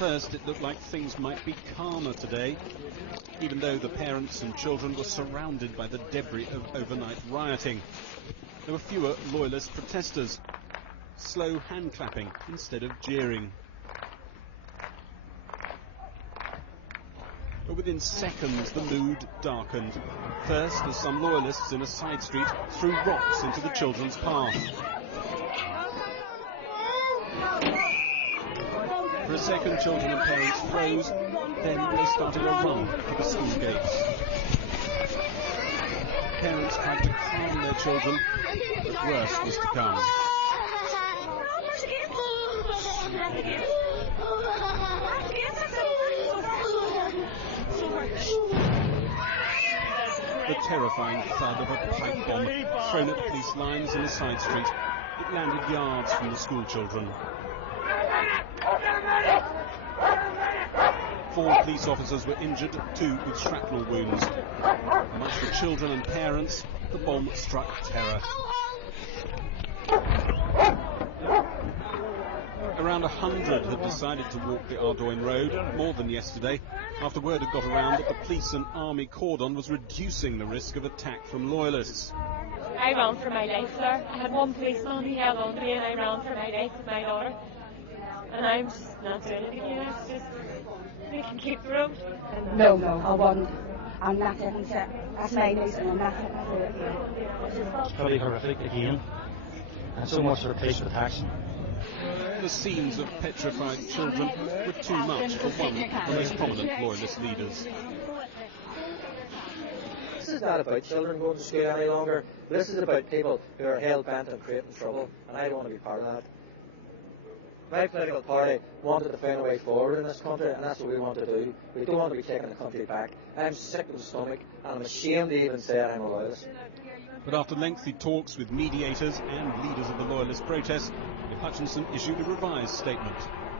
first, it looked like things might be calmer today, even though the parents and children were surrounded by the debris of overnight rioting. There were fewer loyalist protesters, slow hand clapping instead of jeering. But within seconds, the mood darkened. First, as some loyalists in a side street threw rocks into the children's path. For a second, children and parents froze, then they started a run for the school gates. Parents tried to calm their children, but worse was to come. The terrifying thud of a pipe bomb thrown at police lines in a side street. It landed yards from the schoolchildren. 4 police officers were injured, 2 with shrapnel wounds. Amongst the children and parents, the bomb struck terror. Around 100 had decided to walk the Ardoyne road, more than yesterday, after word had got around that the police and army cordon was reducing the risk of attack from loyalists. I ran for my life there. I had one policeman, he held on to me, and I ran for my life with my daughter. And I'm just not doing it again. It's just, we can keep the road. No, I wouldn't. I'm not getting it. That's my reason. I'm not getting through it again. It's pretty horrific again. And so much for police protection. The scenes of petrified children were too much for one of the most prominent loyalist leaders. This is not about children going to school any longer. This is about people who are hell-bent on creating trouble, and I don't want to be part of that. My political party wanted to find a way forward in this country, and that's what we want to do. We don't want to be taking the country back. I'm sick to the stomach, and I'm ashamed to even say I'm a loyalist. But after lengthy talks with mediators and leaders of the loyalist protest, Hutchinson issued a revised statement.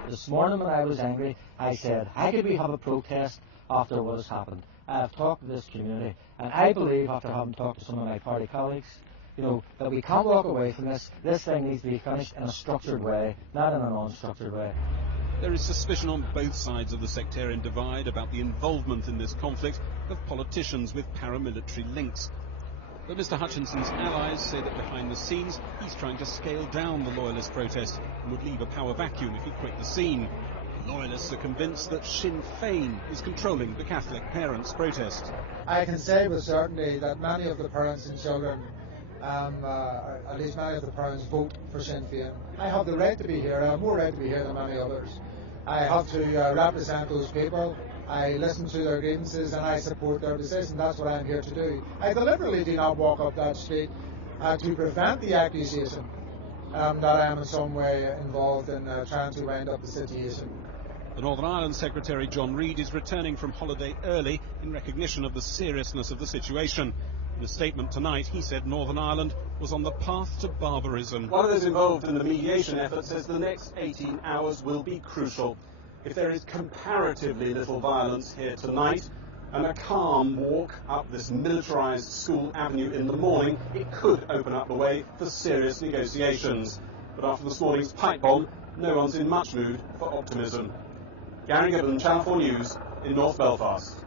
This morning when I was angry, I said, how could we have a protest after what has happened? I have talked to this community, and I believe, after having talked to some of my party colleagues, that we can't walk away from this. This thing needs to be finished in a structured way, not in an unstructured way. There is suspicion on both sides of the sectarian divide about the involvement in this conflict of politicians with paramilitary links. But Mr Hutchinson's allies say that behind the scenes he's trying to scale down the loyalist protest and would leave a power vacuum if he quit the scene. Loyalists are convinced that Sinn Féin is controlling the Catholic parents' protest. I can say with certainty that many of the parents and children, at least many of the parents, vote for Sinn Féin. I have the right to be here. I have more right to be here than many others. I have to represent those people. I listen to their grievances and I support their decision. That's what I'm here to do. I deliberately do not walk up that street to prevent the accusation that I am in some way involved in trying to wind up the situation. The Northern Ireland Secretary John Reid is returning from holiday early in recognition of the seriousness of the situation. In a statement tonight, he said Northern Ireland was on the path to barbarism. One of those involved in the mediation effort says the next 18 hours will be crucial. If there is comparatively little violence here tonight and a calm walk up this militarised school avenue in the morning, it could open up the way for serious negotiations. But after this morning's pipe bomb, no one's in much mood for optimism. Gary Gibbon, Channel 4 News in North Belfast.